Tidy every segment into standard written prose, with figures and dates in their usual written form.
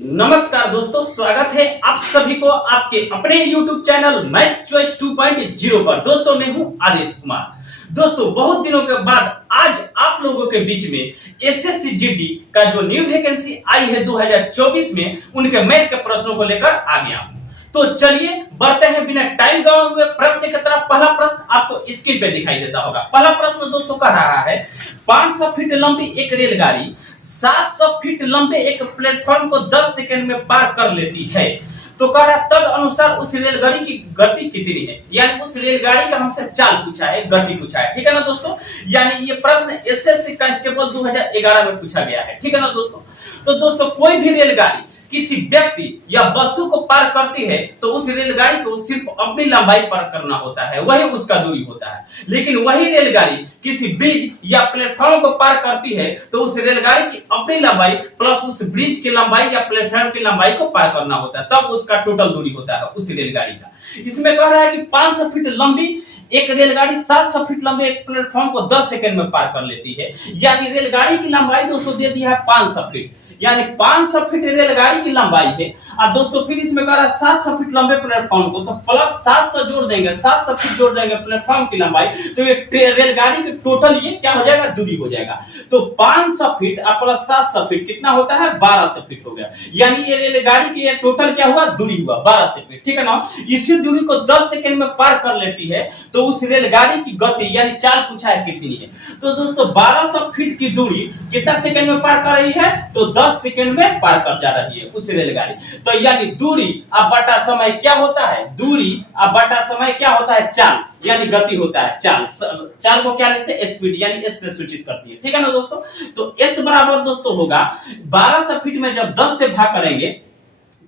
नमस्कार दोस्तों, स्वागत है आप सभी को आपके अपने YouTube चैनल मैथ चॉइस 2.0 पर। दोस्तों मैं हूं आदेश कुमार। दोस्तों बहुत दिनों के बाद आज आप लोगों के बीच में एसएससी जीडी का जो न्यू वैकेंसी आई है 2024 में, उनके मैथ के प्रश्नों को लेकर आ गया हूं। तो चलिए बढ़ते हैं बिना टाइम गवाए हुए प्रश्न की तरफ। पहला प्रश्न आपको स्क्रीन पे दिखाई देता होगा। पहला प्रश्न दोस्तों कह रहा है 500 फीट लंबी एक रेलगाड़ी 700 फीट लंबे एक प्लेटफॉर्म को 10 सेकंड में पार कर लेती है। तो कह रहा तद अनुसार उस रेलगाड़ी की गति कितनी है, यानी उस रेलगाड़ी का हमसे चाल पूछा है, गति पूछा है। ठीक है ना दोस्तों, यानी ये प्रश्न एसएससी कांस्टेबल 2011 में पूछा गया है। ठीक है ना दोस्तों। तो दोस्तों कोई भी रेलगाड़ी किसी व्यक्ति या वस्तु को पार करती है तो उस रेलगाड़ी को सिर्फ अपनी लंबाई पार करना होता है, वही उसका दूरी होता है। लेकिन वही रेलगाड़ी किसी ब्रिज या प्लेटफॉर्म को पार करती है तो उस रेलगाड़ी की अपनी लंबाई प्लस उस ब्रिज की लंबाई या प्लेटफॉर्म की लंबाई को पार करना होता है, तब उसका टोटल दूरी होता है उस रेलगाड़ी का। इसमें कह रहा है कि 500 फीट लंबी एक रेलगाड़ी 700 फीट लंबे एक प्लेटफॉर्म को 10 सेकंड में पार कर लेती है। यानी रेलगाड़ी की लंबाई दोस्तों दे दी है 500 फीट, यानी 500 फीट रेलगाड़ी की लंबाई है। और दोस्तों फिर इसमें कह रहा है 700 फीट लंबे प्लेटफॉर्म को, तो प्लस 700 जोड़ देंगे, 700 फीट जोड़ देंगे प्लेटफॉर्म की लंबाई, तो ये रेलगाड़ी की टोटल ये क्या हो जाएगा, दूरी हो जाएगा। तो 500 फीट और प्लस 700 फीट कितना होता है, 1200 फीट हो गया। यानी ये रेलगाड़ी की ये टोटल क्या हुआ, दूरी हुआ 1200 फीट। ठीक है ना। इसी दूरी को 10 सेकंड में पार कर लेती है तो उस रेलगाड़ी की गति यानी चाल पूछा है कितनी है। तो दोस्तों 1200 फीट की दूरी कितना सेकंड में पार कर रही है, तो 10 सेकंड में पार कर जा रही है उस रेलगाड़ी। तो यानी दूरी अब बटा समय क्या होता है, दूरी अब बटा समय क्या होता है, चाल यानी गति होता है। चाल को क्या लिखते हैं, स्पीड, यानी एस से सूचित करती है। ठीक है ना दोस्तों। तो एस बराबर दोस्तों होगा 1200 फीट में जब 10 से भाग करेंगे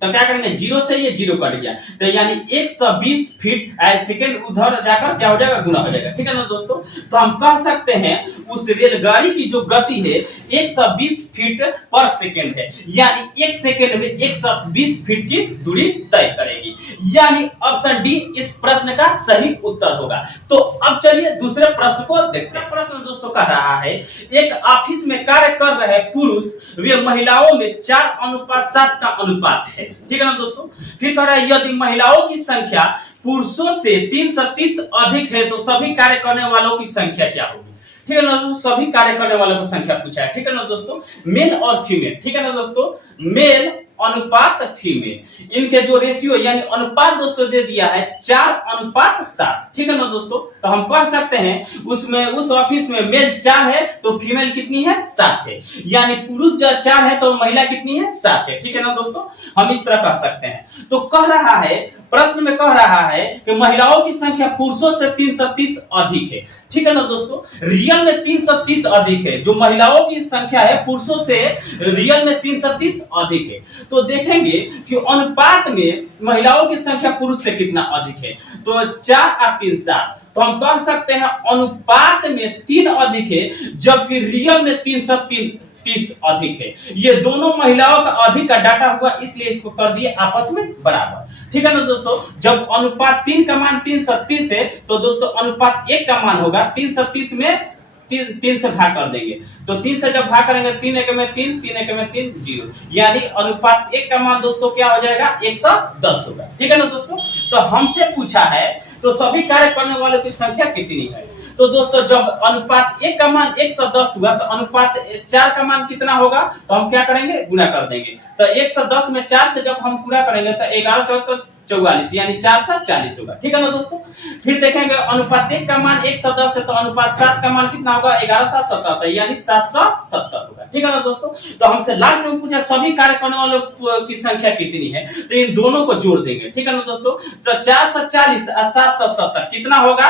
तो क्या करेंगे, 0 से ये 0 कट गया, तो यानी 120 फीट सेकंड उधर जाकर क्या हो जाएगा, गुना हो जाएगा। ठीक है ना दोस्तों। तो हम कह सकते हैं उस रेलगाड़ी की जो गति है 120 फीट पर सेकंड है, यानी 1 सेकंड में 120 फीट की दूरी तय करेगी। यानी ऑप्शन डी इस प्रश्न का सही उत्तर होगा। तो अब चलिए दूसरे प्रश्न को देखते हैं। प्रश्न दोस्तों कह रहा है एक ऑफिस में कार्य कर रहे पुरुष वे महिलाओं में 4:7 का अनुपात है। ठीक है ना दोस्तों। फिर कह रहा है यदि महिलाओं की संख्या पुरुषों से 330 अधिक है तो सभी कार्य करने वालों की संख्या क्या होगी। ठीक है ना दोस्तों, सभी कार्य करने वालों की संख्या पूछा है। ठीक है ना दोस्तों, मेल और फीमेल। ठीक है ना दोस्तों, मेल अनुपात फीमेल, इनके जो रेशियो यानी अनुपात दोस्तों दे दिया है 4:7। ठीक है ना दोस्तों। तो हम कह सकते हैं उसमें उस ऑफिस में मेल 4 है तो फीमेल कितनी है, 7 है। यानी पुरुष जो 4 है तो महिला कितनी है, 7 है। ठीक है ना दोस्तों, हम इस तरह कह सकते हैं। तो कह रहा है प्रश्न में कह रहा है कि महिलाओं की संख्या पुरुषों से 330 अधिक है। ठीक है ना दोस्तों, रियल में 330 अधिक है। जो महिलाओं की संख्या है पुरुषों से रियल में 330 अधिक है। तो देखेंगे कि अनुपात में महिलाओं की संख्या पुरुष से कितना अधिक है, तो 4 और 3 7। तो हम कह सकते हैं अनुपात में 3 अधिक है जबकि रियल में 330 अधिक है। ये दोनों महिलाओं का अधिक का डाटा हुआ, इसलिए इसको कर दिए आपस में बराबर। ठीक है ना दोस्तों। जब अनुपात 3 का मान 330 है तो दोस्तों अनुपात 1 का मान होगा 330 में 3 से भाग कर देंगे, तो 3 से जब भाग करेंगे 3 एक में 3, 3 एक में 3, 0, यानी अनुपात 1 का मान दोस्तों क्या हो जाएगा, 110 होगा। ठीक है ना दोस्तों। तो हमसे पूछा है तो सभी कार्य करने वालों की संख्या कितनी है। तो दोस्तों जब अनुपात 1 का मान 110 हुआ तो अनुपात 4 का मान कितना होगा, तो हम क्या करेंगे, गुना कर देंगे। तो 110 में 4 से जब हम गुना करेंगे तो 11 4 44, यानी 4 7 40 होगा। ठीक है ना दोस्तों। फिर देखेंगे अनुपात 1 का मान 110 है तो अनुपात 7 का मान कितना होगा, 11 7 77, यानी 770 होगा। ठीक है ना दोस्तों। तो हमसे लास्ट में पूछा सभी कार्य करने वालों की संख्या कितनी है, तो इन दोनों को जोड़ देंगे। ठीक है ना दोस्तों। तो 440 और 770 कितना होगा,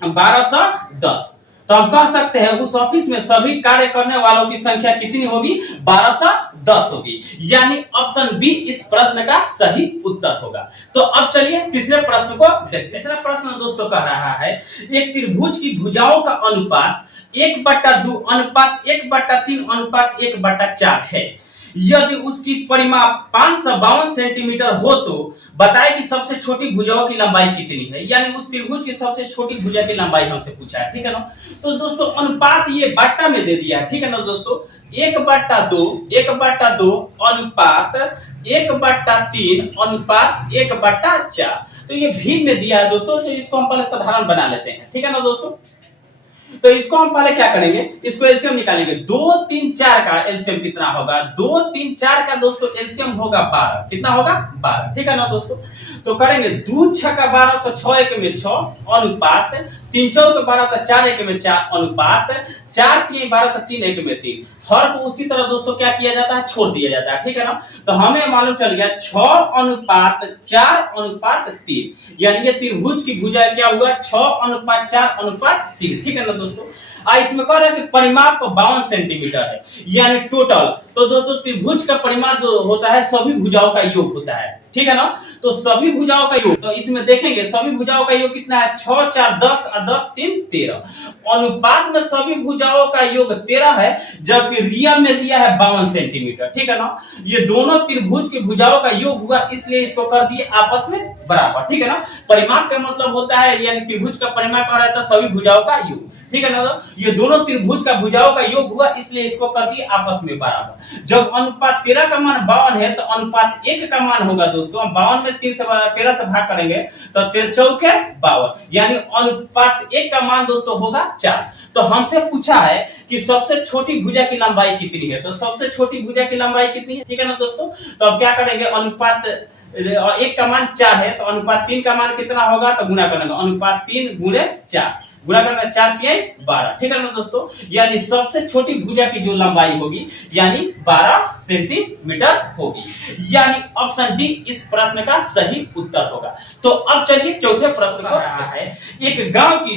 1210। तो हम कह सकते हैं उस ऑफिस में सभी कार्य करने वालों की संख्या कितनी होगी, 1210 होगी। यानी ऑप्शन बी इस प्रश्न का सही उत्तर होगा। तो अब चलिए तीसरे प्रश्न को देखते हैं। तीसरा प्रश्न दोस्तों कह रहा है एक त्रिभुज की भुजाओं का अनुपात 1/2 अनुपात 1/3 अनुपात 1/4 है। यदि उसकी परिमाप 552 सेंटीमीटर हो तो बताए कि सबसे छोटी भुजाओं की लंबाई कितनी है। यानी उस त्रिभुज की सबसे छोटी भुजा की लंबाई हमसे पूछा है। ठीक है ना। तो दोस्तों अनुपात ये बाटा में दे दिया है। ठीक है ना दोस्तों, 1/2 1/2 अनुपात 1/3 अनुपात 1/4। तो ये भिन्न में दिया है दोस्तों, तो इसको हम पहले साधारण बना लेते हैं, ठीक है ना दोस्तों। तो इसको हम पहले क्या करेंगे, इसको एलसीएम निकालेंगे। 2 3 4 का एलसीएम कितना होगा, 2 3 4 का दोस्तों एलसीएम होगा 12। कितना होगा, 12, ठीक है ना दोस्तों। तो करेंगे 2 6 का 12 तो 6 1 में 6 अनुपात 3 4 का 12 तो 4 1 में 4 अनुपात 4 3 12 तो 3 1 में 3। हर को उसी तरह दोस्तों क्या किया जाता है, छोड़ दिया जाता है, ठीक है ना। तो हमें मालूम चल गया 6 अनुपात 4 अनुपात 3, यानी ये त्रिभुज की भुजा क्या हुआ 6 अनुपात 4 अनुपात 3, ठीक है ना दोस्तों। इसमें कह रहा है कि परिमाप 52 सेंटीमीटर है, यानी टोटल। तो दोस्तों त्रिभुज का परिमाप जो होता है सभी भुजाओं का योग होता है, ठीक है ना। तो सभी भुजाओं का योग, तो इसमें देखेंगे सभी भुजाओं का योग कितना है, 6 4 10 और 10 3 13। अनुपात में सभी भुजाओं का योग 13 है, जबकि रियल में दिया है 52 सेंटीमीटर, ठीक है ना। ये दोनों त्रिभुज की भुजाओं का योग हुआ, इसलिए इसको कर दिए आपस में बराबर, ठीक है ना। परिमाप का मतलब होता है, यानी त्रिभुज का परिमाप कर रहा है सभी भुजाओं का योग, ठीक है ना। ये दोनों त्रिभुज का भुजाओं का योग हुआ, इसलिए इसको कर दिए आपस में बराबर। जब अनुपात 13 का मान 52 है, तो अनुपात 1 का मान होगा दोस्तों 52 में 13 से भाग करेंगे तो 13 चौके 52, यानी अनुपात 1 का मान दोस्तों होगा 4। तो हमसे पूछा है कि सबसे छोटी भुजा की लंबाई कितनी है, तो सबसे छोटी भुजा की लंबाई कितनी है, ठीक है ना दोस्तों। तो अब क्या करेंगे, अनुपात 1 का मान 4 है, तो अनुपात 3 का मान कितना होगा, तो गुना करेंगे अनुपात 3 गुणे 4, गुणा करना 4 3 12, ठीक है ना दोस्तों। यानी सबसे छोटी भुजा की जो लंबाई होगी यानी 12 सेंटीमीटर होगी, यानी ऑप्शन डी इस प्रश्न का सही उत्तर होगा। तो अब चलिए चौथे प्रश्न को रहा है। एक गांव की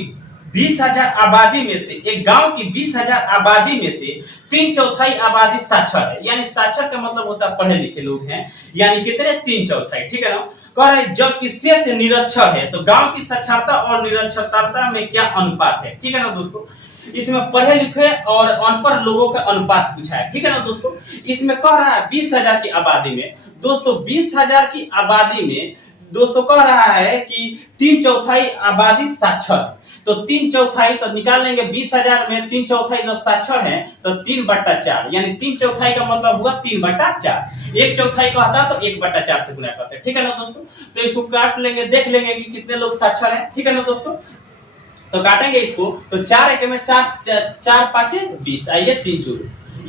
20,000 आबादी में से, एक गांव की 20,000 आबादी में से 3/4 आबादी साक्षर है, यानी साक्षर का मतलब होता है पढ़े लिखे लोग हैं, यानी कितने 3/4, ठीक है ना। कह रहे जबकि शेष निरक्षर है, तो गांव की साक्षरता और निरक्षरता में क्या अनुपात है, ठीक है ना दोस्तों। इसमें पढ़े लिखे और अनपढ़ लोगों का अनुपात पूछा है, ठीक है ना दोस्तों। इसमें कह रहा है 20,000 की आबादी में दोस्तों, 20,000 की आबादी में दोस्तों कह रहा है कि 3/4 आबादी साक्षर, तो 3/4 तो निकाल लेंगे 20,000 में 3/4 जब साक्षर है तो 3/4, यानी 3/4 का मतलब हुआ 3/4। 1/4 का होता तो 1/4 से गुना करते, ठीक है ना दोस्तों। तो इसको काट लेंगे, देख लेंगे कि कितने लोग साक्षर हैं, ठीक है ना दोस्तों। तो काटेंगे इसको, तो 4 1 में 4 4 5 20, आइए 3 जोड़,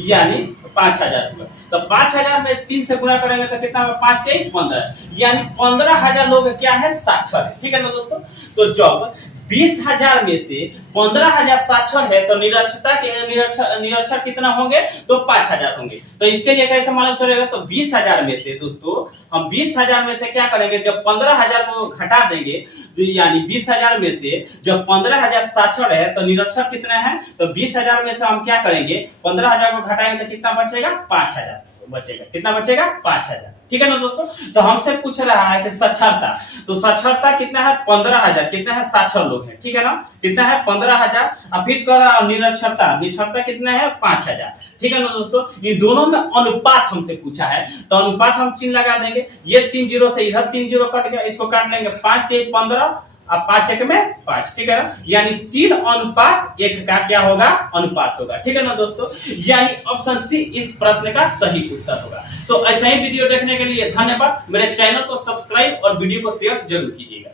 यानी 5,000 हुआ। तो 5,000 में 3 से गुणा करेंगे तो कितना होगा, 5 3 15, यानी 15,000 लोग क्या है साक्षर है, ठीक है ना दोस्तों। तो जब 20,000 में से 15,000 साक्षर है, तो निरक्षर कितना होंगे, तो 5,000 होंगे। तो इसके लिए कैसे मालूम चलेगा, तो 20,000 में से दोस्तों हम 20,000 में से क्या करेंगे, जब 15,000 को घटा देंगे, तो यानी 20,000 में से जब 15,000 साक्षर है तो निरक्षर कितने हैं, तो 20,000 में से हम क्या करेंगे 15,000 को घटाएंगे तो कितना बचेगा, 5,000 बचेगा, कितना बचेगा 5,000, ठीक है ना दोस्तों। तो हमसे पूछ रहा है कि साक्षरता, तो साक्षरता कितना है 15,000, कितना है साक्षर लोग हैं, ठीक है ना, कितना है 15,000। अब फिर कह रहा है निरक्षरता कितना है 5,000, ठीक है ना दोस्तों। ये दोनों में अनुपात हमसे पूछा है, तो अनुपात हम चिन्ह लगा देंगे, ये 3 0 से इधर 3 0 कट गया, इसको काट लेंगे 5 3 15 अब 5 1 में 5, ठीक है ना, यानी 3:1 का क्या होगा, अनुपात होगा, ठीक है ना दोस्तों। यानी ऑप्शन सी इस प्रश्न का सही उत्तर होगा। तो ऐसा ही वीडियो देखने के लिए धन्यवाद। मेरे चैनल को सब्सक्राइब और वीडियो को शेयर जरूर कीजिएगा।